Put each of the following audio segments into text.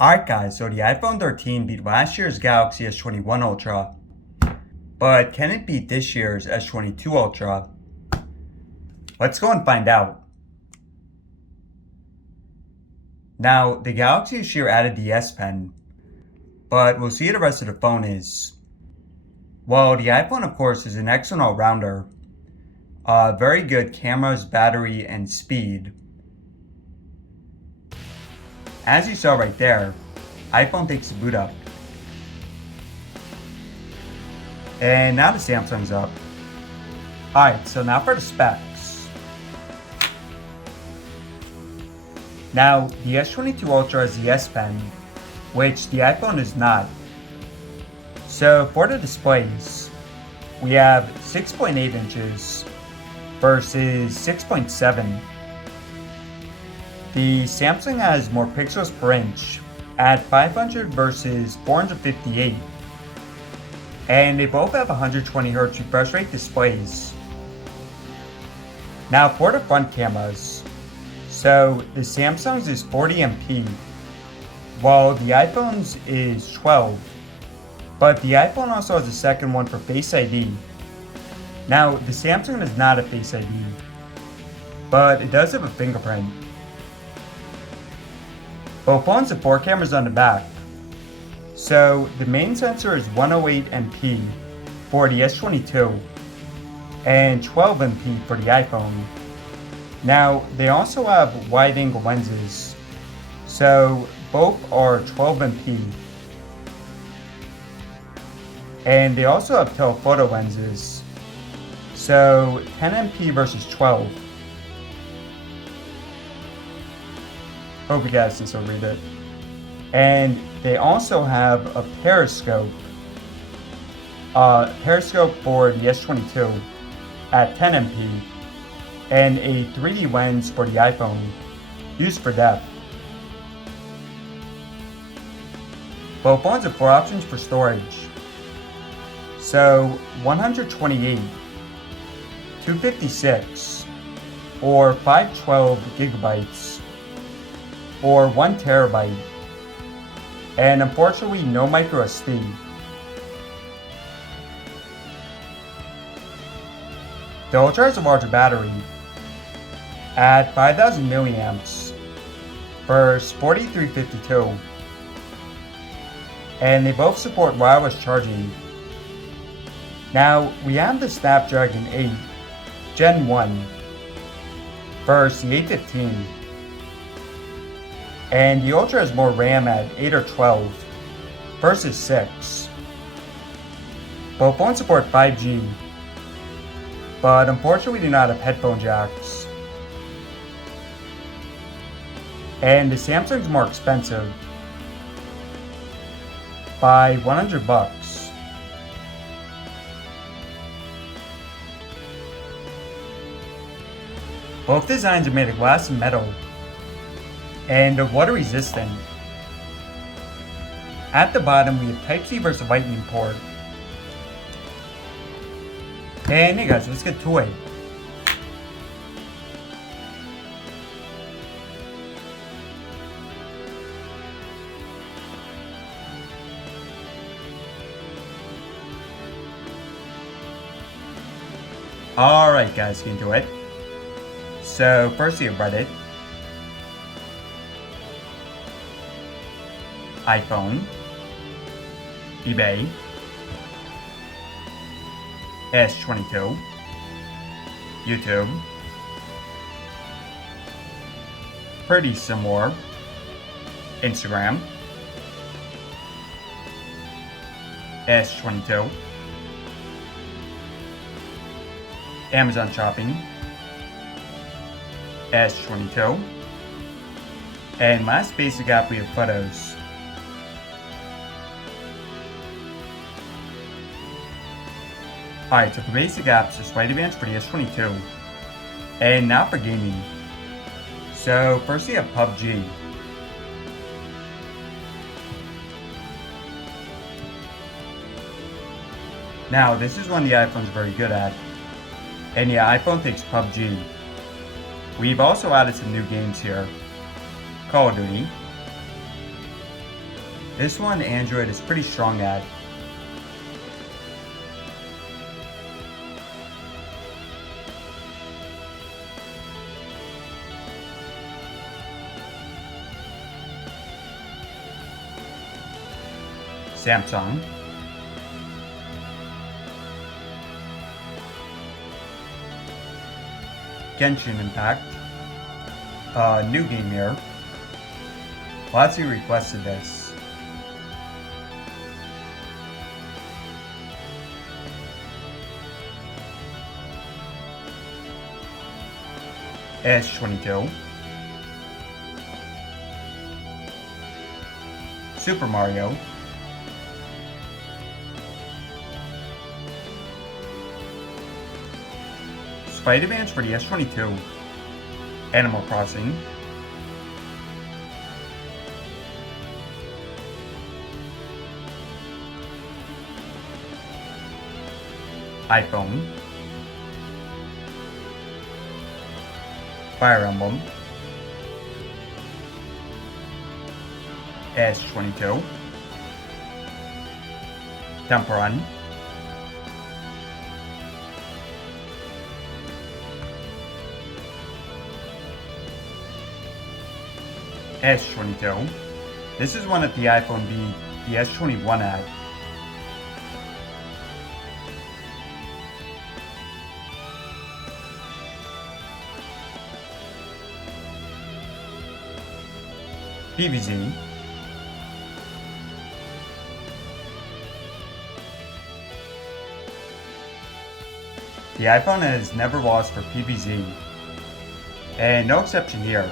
Alright guys, so the iPhone 13 beat last year's Galaxy S21 Ultra, but can it beat this year's S22 Ultra? Let's go and find out. Now, the Galaxy this year added the S Pen, but we'll see how the rest of the phone is. Well, the iPhone of course is an excellent all-rounder. Very good cameras, battery, and speed. As you saw right there, iPhone takes the boot up. And now the Samsung's up. Alright, so now for the specs. Now, the S22 Ultra has the S Pen, which the iPhone is not. So for the displays, we have 6.8 inches versus 6.7. The Samsung has more pixels per inch at 500 versus 458. And they both have 120Hz refresh rate displays. Now for the front cameras, so the Samsung's is 40MP, while the iPhone's is 12. But the iPhone also has a second one for Face ID. Now the Samsung does not have Face ID, but it does have a fingerprint. Both phones have 4 cameras on the back. So the main sensor is 108MP for the S22 and 12MP for the iPhone. Now they also have wide angle lenses, so both are 12MP. And they also have telephoto lenses, so 10MP versus 12. Hope you guys can still read it. And they also have a periscope for the S22 at 10MP and a 3D lens for the iPhone used for depth. Both phones have 4 options for storage. So 128, 256, or 512 gigabytes, or 1 terabyte. And unfortunately, no micro SD. The Ultra has a larger battery at 5000 milliamps versus 4352. And they both support wireless charging. Now, we have the Snapdragon 8 Gen 1 versus the 815. And the Ultra has more RAM at 8 or 12 versus 6. Both phones support 5G, but unfortunately we do not have headphone jacks. And the Samsung's more expensive by $100. Both designs are made of glass and metal, and are water resistant. At the bottom we have Type-C versus Lightning port. And hey guys, let's get to it. Alright guys, get into it. So first you have Reddit, iPhone, eBay, S22, YouTube, pretty similar, Instagram, S22, Amazon Shopping, S22, and last basic app we have Photos. Alright, so for basic apps, there's Flight Advance for the S22, and now for gaming. So first we have PUBG. Now this is one the iPhone's very good at, and yeah, iPhone takes PUBG. We've also added some new games here. Call of Duty, This one Android is pretty strong at. Samsung. Genshin Impact. New game here. Lots of you requested this. S22. Super Mario. Spider-Man's for the S22. Animal Crossing. iPhone. Fire Emblem. S22. Temple Run. S22. This is one that the iPhone beat the S21 at. PVZ. The iPhone has never lost for PVZ, and no exception here.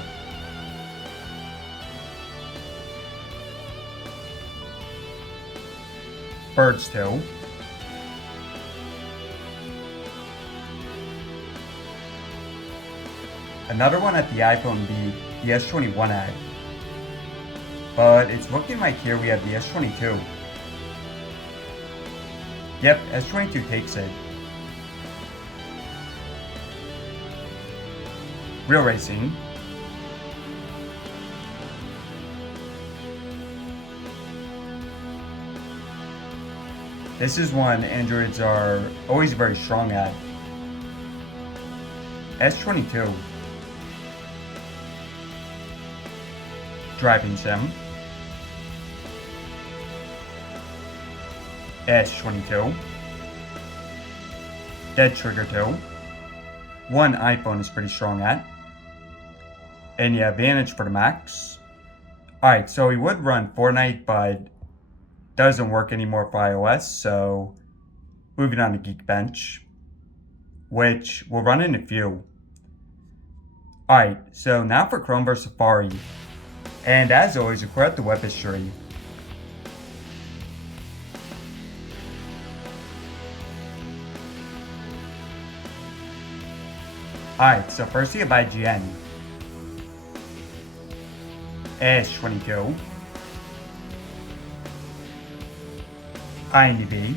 Birds 2. Another one at the iPhone beat the S21 at. But it's looking like here we have the S22. Yep, S22 takes it. Real Racing. This is one Androids are always very strong at. S22. Driving Sim. S22. Dead Trigger 2. One iPhone is pretty strong at. And yeah, Vantage for the Max. Alright, so we would run Fortnite, but doesn't work anymore for iOS, so moving on to Geekbench, which we'll run in a few. Alright, so now for Chrome vs Safari. And as always, we'll clear out the web history. Alright, so first we have IGN. S22. IMDb.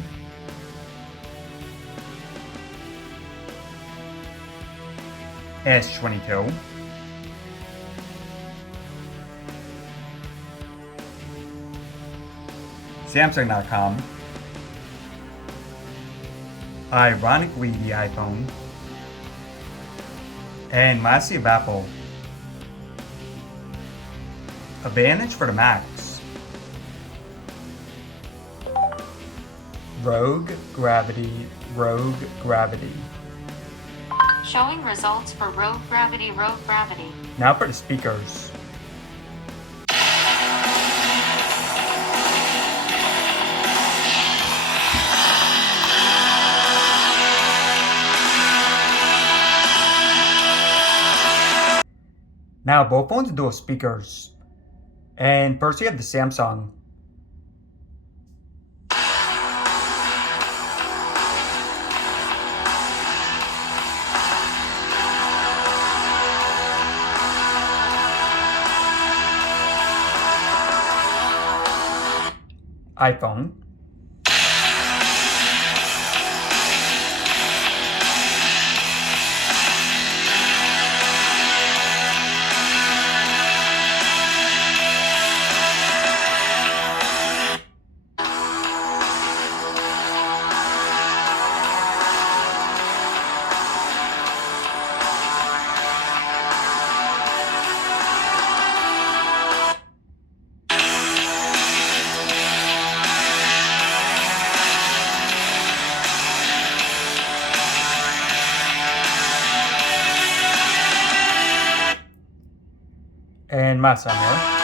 S22. Samsung.com. Ironically, the iPhone. And lastly, of Apple. Advantage for the Max. Rogue Gravity, Rogue Gravity. Showing results for Rogue Gravity, Rogue Gravity. Now for the speakers. Now both phones do speakers. And first we have the Samsung. iPhone. and mess on here.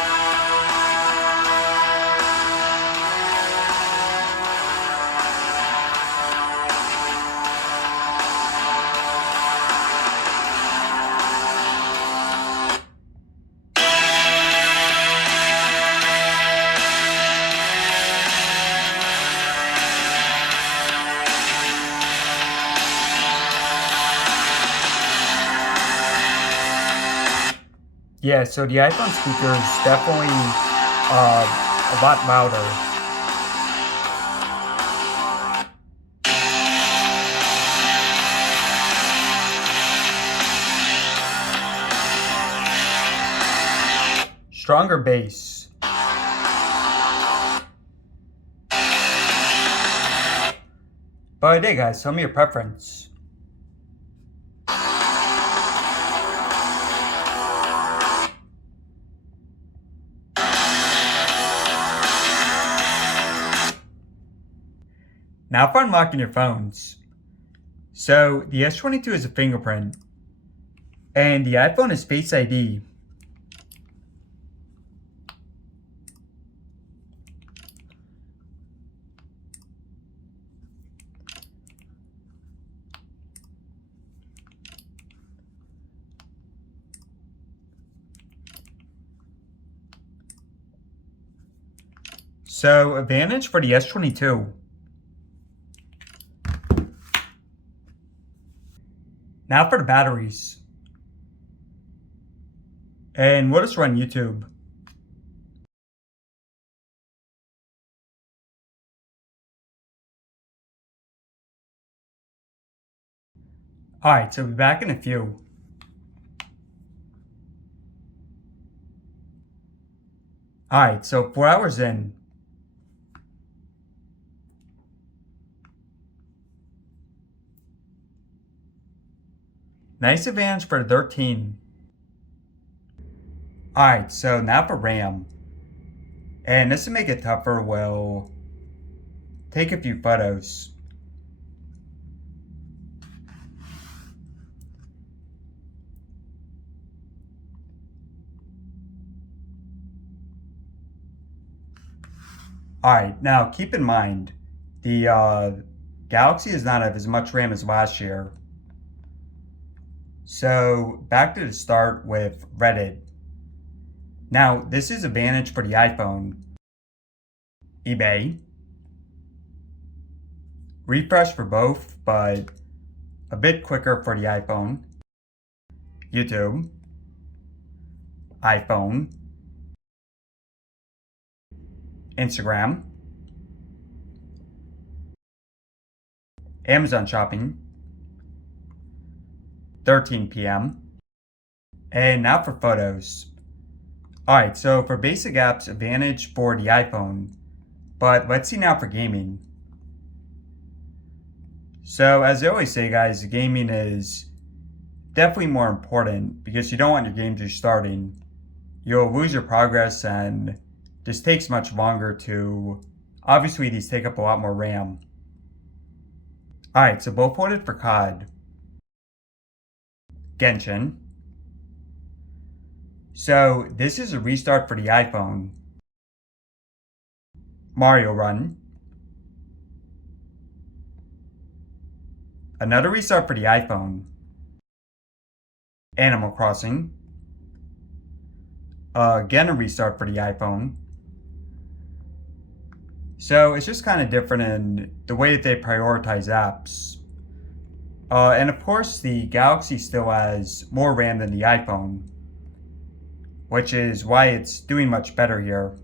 Yeah, so the iPhone speaker is definitely a lot louder. Stronger bass. But hey guys, tell me your preference. Now for unlocking your phones. So the S22 is a fingerprint, and the iPhone is Face ID. So advantage for the S22. Now for the batteries. And we'll just run YouTube. Alright, so we'll be back in a few. Alright, so 4 hours in. Nice advantage for 13. Alright, so now for RAM. And this to make it tougher, we'll take a few photos. Alright, now keep in mind, the Galaxy does not have as much RAM as last year. So back to the start with Reddit. Now, this is advantage for the iPhone. eBay. Refresh for both, but a bit quicker for the iPhone. YouTube. iPhone. Instagram. Amazon shopping. 13 p.m. And now for photos. Alright, so for basic apps, advantage for the iPhone. But let's see now for gaming. So as I always say guys, gaming is definitely more important because you don't want your games restarting. You'll lose your progress and this takes much longer to... Obviously these take up a lot more RAM. Alright, so both voted for COD. Genshin. So this is a restart for the iPhone. Mario Run. Another restart for the iPhone. Animal Crossing. Again a restart for the iPhone. So it's just kind of different in the way that they prioritize apps. And of course the Galaxy still has more RAM than the iPhone, which is why it's doing much better here.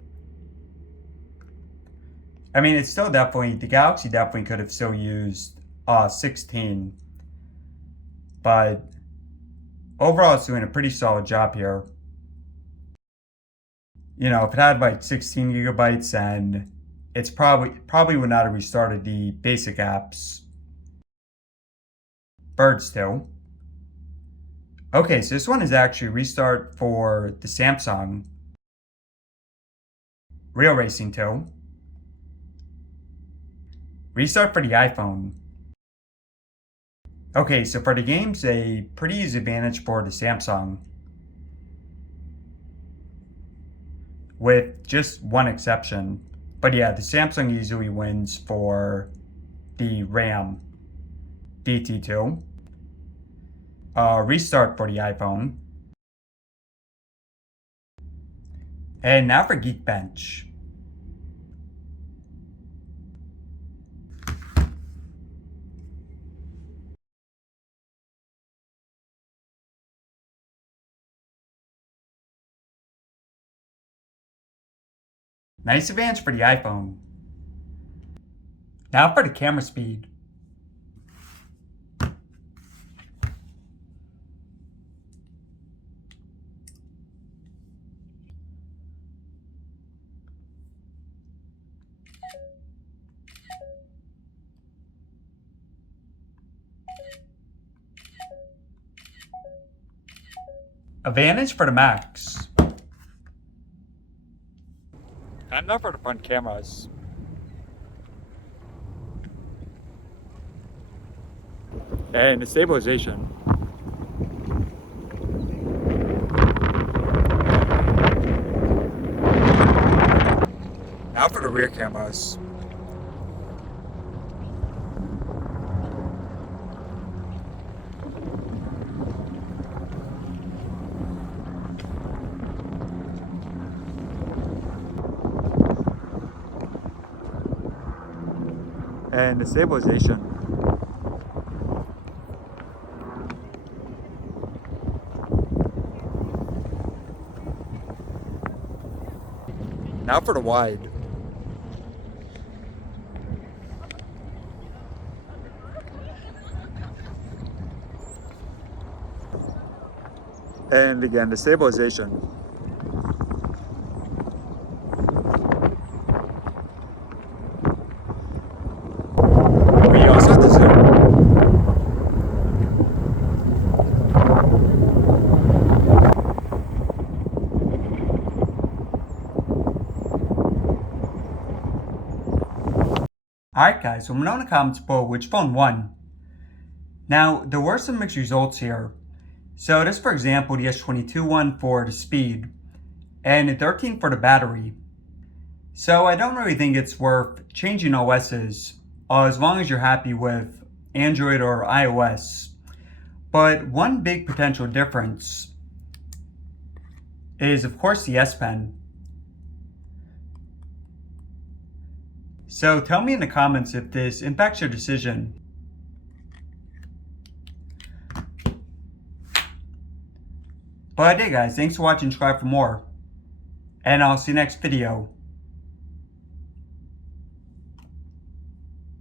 I mean, it's still definitely, the Galaxy definitely could have still used 16, but overall it's doing a pretty solid job here. You know, if it had like 16 gigabytes, and it's probably would not have restarted the basic apps. Bird still. Okay, so this one is actually restart for the Samsung. Real Racing 2. Restart for the iPhone. Okay, so for the games, a pretty easy advantage for the Samsung. with just one exception. But yeah, the Samsung easily wins for the RAM DT2. Restart for the iPhone. And now for Geekbench. Nice advance for the iPhone. Now for the camera speed. Advantage for the Max. And now for the front cameras. And the stabilization. Now for the rear cameras. And the stabilization. Now for the wide. And again, the stabilization. We also have the zoom. Alright guys, so let me know in the comments below which phone won. Now, there were some mixed results here. So this, for example, the S22 won for the speed, and the 13 for the battery. So I don't really think it's worth changing OSs, as long as you're happy with Android or iOS. But one big potential difference is, of course, the S Pen. So tell me in the comments if this impacts your decision. But hey guys, thanks for watching, subscribe for more. And I'll see you next video.